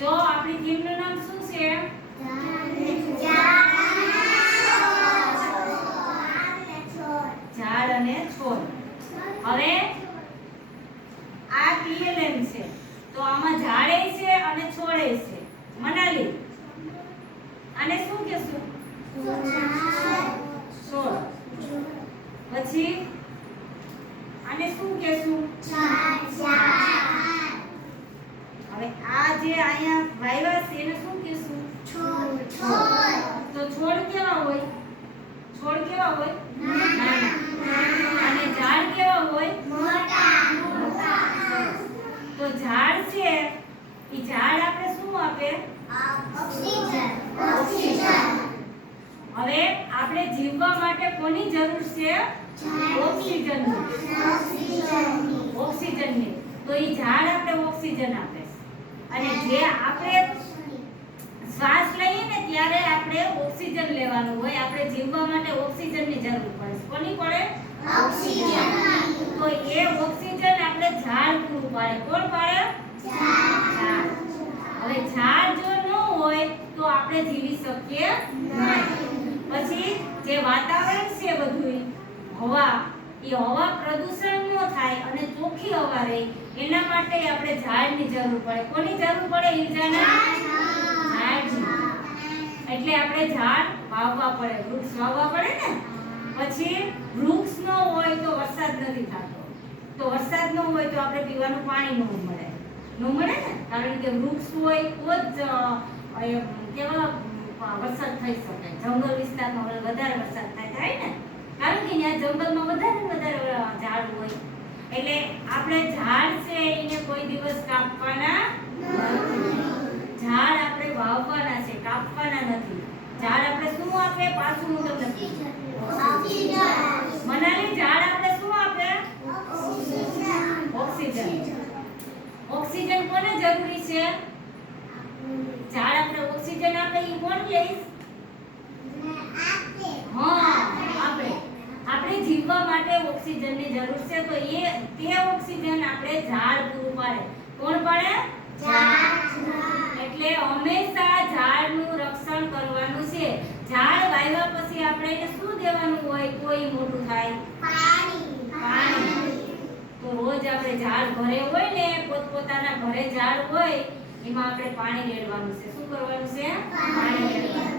જો આપણી થીમનું નામ શું છે? ઝાડ અને છોડ. હવે આ TLM છે તો આમાં ઝાડે છે અને છોડે છે. મનાલી આને શું કહેશું? છોડ. પછી આને શું કહેશું? હવે આ જે અહીંયા વાયવા છે એને શું કહેશું? તો છોડ કેવા હોય? છોડ કેવા હોય? નાના. અને ઝાડ કેવા હોય? તો ઝાડ છે ઈ ઝાડ આપણે શું આપે? ઓક્સિજન. હવે આપણે જીવવા માટે કોની જરૂર છે? ઓક્સિજનની. ઓક્સિજનની. તો ઈ ઝાડ આપણે ઓક્સિજન આપે અને જે આપણે શ્વાસ લઈએ ને ત્યારે આપણે ઓક્સિજન લેવાનું હોય. આપણે જીવવા માટે ઓક્સિજનની જરૂર પડે. કોની પડે? ઓક્સિજન. તો એ ઓક્સિજન આપણે ઝાડ પૂરું પાડે. કોણ પાડે? ઝાડ. હવે ઝાડ જો ન હોય તો આપણે જીવી શકીએ નહીં. પછી જે વાતાવરણ છે બધું હવા, એ હવા પ્રદૂષણ ન થાય અને ચોખ્ખી હવા રહે એના માટે આપણે ઝાડની જરૂર પડે. કોની જરૂર પડે? ઈજાના ઝાડની. એટલે આપણે ઝાડ વાવવા પડે, વૃક્ષ વાવવા પડે ને. પછી વૃક્ષ ન હોય તો વરસાદ નથી થતો. તો વરસાદ ન હોય તો આપણે પીવાનું પાણી ન મળે. ન મળે ને, કારણ કે વૃક્ષ હોય તો જ કેવા વરસાદ થઈ શકે. જંગલ વિસ્તારમાં વધારે વરસાદ થાય ને, કારણ કે ત્યાં જંગલમાં વધારે ઝાડ હોય. એટલે આપણે ઝાડ છે એને કોઈ દિવસ કાપવાના નથી. ઝાડ આપણે વાવવાના છે, કાપવાના નથી. ઝાડ આપણે શું આપે? પાછું હું તમને મનાલી, ઝાડ આપણે શું આપે? ઓક્સિજન. ઓક્સિજન કોને જરૂરી છે? ઝાડ આપણે ઓક્સિજન આપે ઈ કોણ લઈશ? આપણે જીવવા માટે ઓક્સિજનની જરૂર છે તો તે ઓક્સિજન આપણે ઝાડ પૂરું પાડે. કોણ પાડે? ઝાડ. એટલે હંમેશા ઝાડનું રક્ષણ કરવાનું છે. ઝાડ વાવ્યા પછી આપણે એને શું દેવાનું હોય? કોઈ મોટું થાય પાણી. તો રોજ આપણે ઝાડ ઘરે હોય ને, પોતપોતાના ઘરે ઝાડ હોય એમાં આપણે પાણી રેડવાનું છે. શું કરવાનું છે? પાણી રેડવાનું.